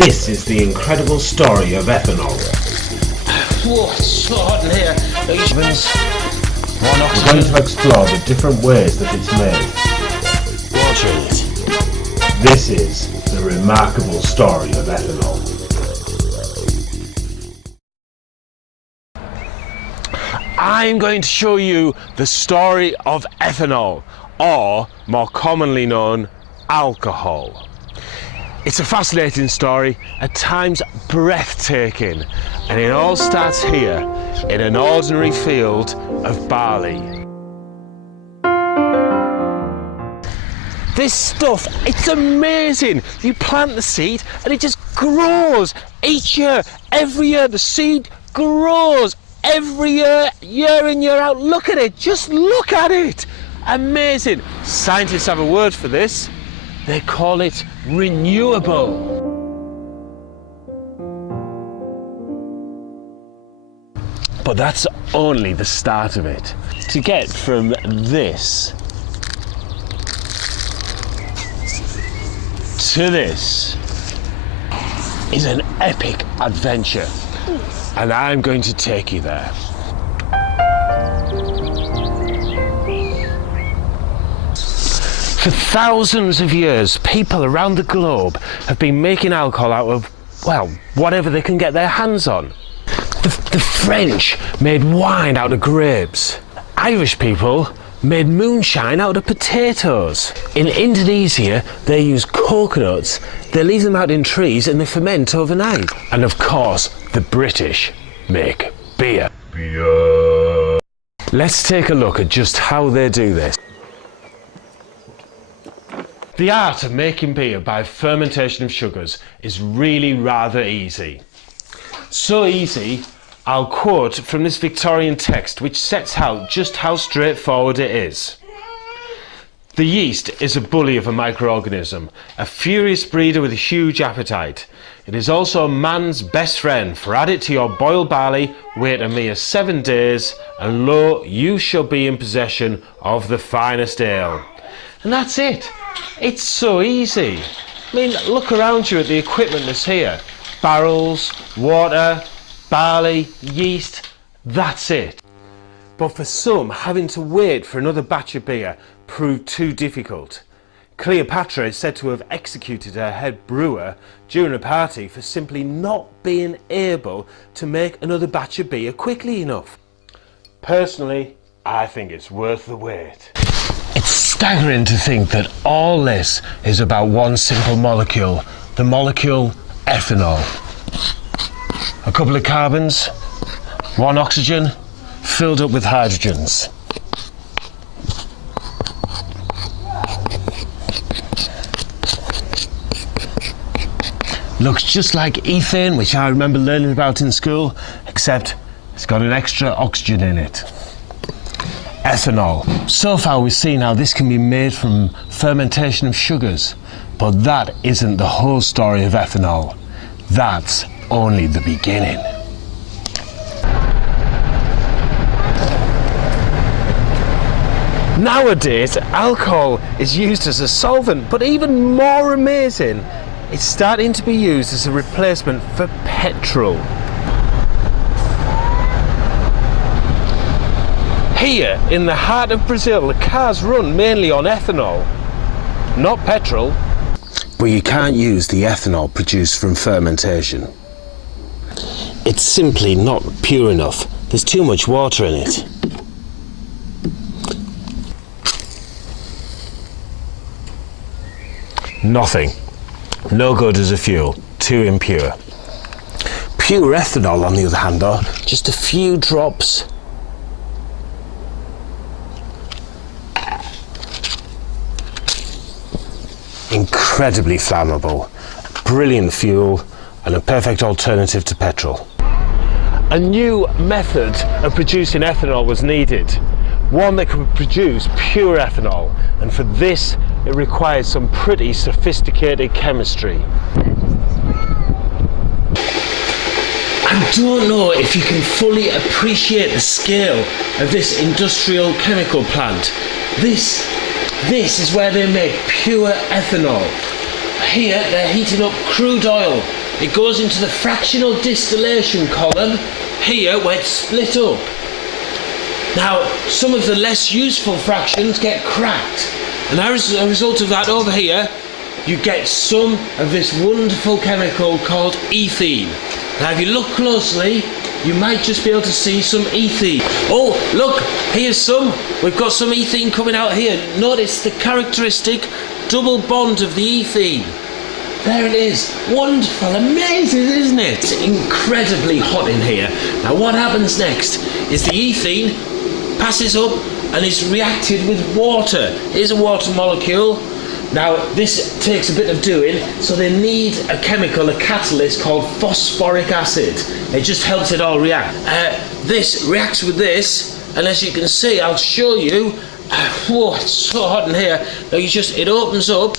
This is the incredible story of ethanol. Whoa, it's so hot in here. We're going to explore the different ways that it's made. Water in it. This is the remarkable story of ethanol. I'm going to show you the story of ethanol, or more commonly known, alcohol. It's a fascinating story, at times breathtaking, and it all starts here in an ordinary field of barley. This stuff, it's amazing. You plant the seed and it just grows each year, every year. The seed grows every year, year in, year out. Look at it, just look at it. Amazing. Scientists have a word for this. They call it renewable. But that's only the start of it. To get from this to this is an epic adventure, and I'm going to take you there. For thousands of years, people around the globe have been making alcohol out of, well, whatever they can get their hands on. The French made wine out of grapes. Irish people made moonshine out of potatoes. In Indonesia, they use coconuts. They leave them out in trees and they ferment overnight. And of course, the British make beer. Let's take a look at just how they do this. The art of making beer by fermentation of sugars is really rather easy. So easy, I'll quote from this Victorian text which sets out just how straightforward it is. The yeast is a bully of a microorganism, a furious breeder with a huge appetite. It is also man's best friend, for add it to your boiled barley, wait a mere 7 days, and lo, you shall be in possession of the finest ale. And that's it. It's so easy. I mean, look around you at the equipment that's here. Barrels, water, barley, yeast, that's it. But for some, having to wait for another batch of beer proved too difficult. Cleopatra is said to have executed her head brewer during a party for simply not being able to make another batch of beer quickly enough. Personally, I think it's worth the wait. It's staggering to think that all this is about one simple molecule, the molecule ethanol. A couple of carbons, one oxygen, filled up with hydrogens. Looks just like ethane, which I remember learning about in school, except it's got an extra oxygen in it. Ethanol. So far we've seen how this can be made from fermentation of sugars, but that isn't the whole story of ethanol. That's only the beginning. Nowadays, alcohol is used as a solvent, but even more amazing, it's starting to be used as a replacement for petrol. Here, in the heart of Brazil, the cars run mainly on ethanol, not petrol. But you can't use the ethanol produced from fermentation. It's simply not pure enough. There's too much water in it. Nothing. No good as a fuel. Too impure. Pure ethanol, on the other hand, though, just a few drops. Incredibly flammable, brilliant fuel, and a perfect alternative to petrol. A new method of producing ethanol was needed, one that could produce pure ethanol, and for this it requires some pretty sophisticated chemistry. I don't know if you can fully appreciate the scale of this industrial chemical plant. This is where they make pure ethanol. Here they're heating up crude oil it goes into the fractional distillation column here where it's split up. Now, some of the less useful fractions get cracked, and as a result of that over here, you get some of this wonderful chemical called ethene. Now, if you look closely, you might just be able to see some ethene. Oh, look, here's some. We've got some ethene coming out here. Notice the characteristic double bond of the ethene. There it is. Wonderful, amazing, isn't it? It's incredibly hot in here. Now, what happens next is the ethene passes up and is reacted with water. Here's a water molecule. Now, this takes a bit of doing, so they need a chemical, a catalyst called phosphoric acid. It just helps it all react. This reacts with this, and as you can see, I'll show you. Whoa, it's so hot in here. Now, it opens up,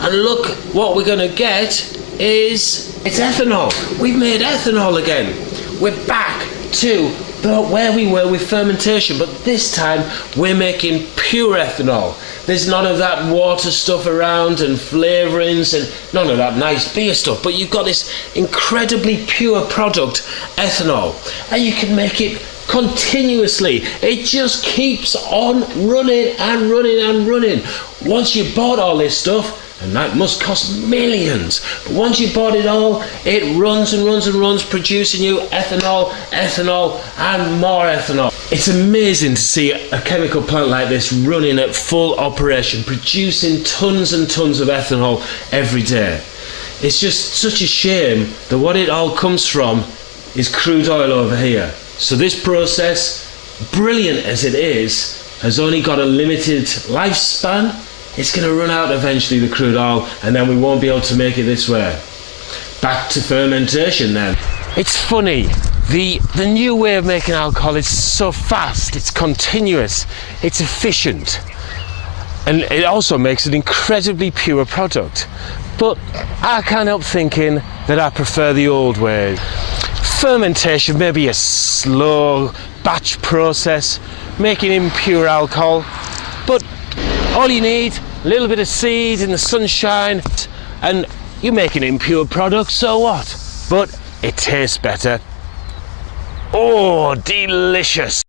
and look, what we're going to get is, it's ethanol. We've made ethanol again. We're back to where we were with fermentation, but this time we're making pure ethanol. There's none of that water stuff around and flavourings and none of that nice beer stuff, but you've got this incredibly pure product, ethanol, and you can make it continuously. It just keeps on running and running and running. Once you bought all this stuff, and that must cost millions, but once you bought it all, it runs and runs and runs, producing you ethanol, ethanol and more ethanol. It's amazing to see a chemical plant like this running at full operation, producing tons and tons of ethanol every day. It's just such a shame that what it all comes from is crude oil over here. So this process, brilliant as it is, has only got a limited lifespan. It's going to run out eventually, the crude oil, and then we won't be able to make it this way. Back to fermentation then. It's funny, the new way of making alcohol is so fast, it's continuous, it's efficient, and it also makes an incredibly pure product. But I can't help thinking that I prefer the old way. Fermentation may be a slow batch process, making impure alcohol, but all you need, a little bit of seed in the sunshine, and you make an impure product, so what? But it tastes better. Oh, delicious.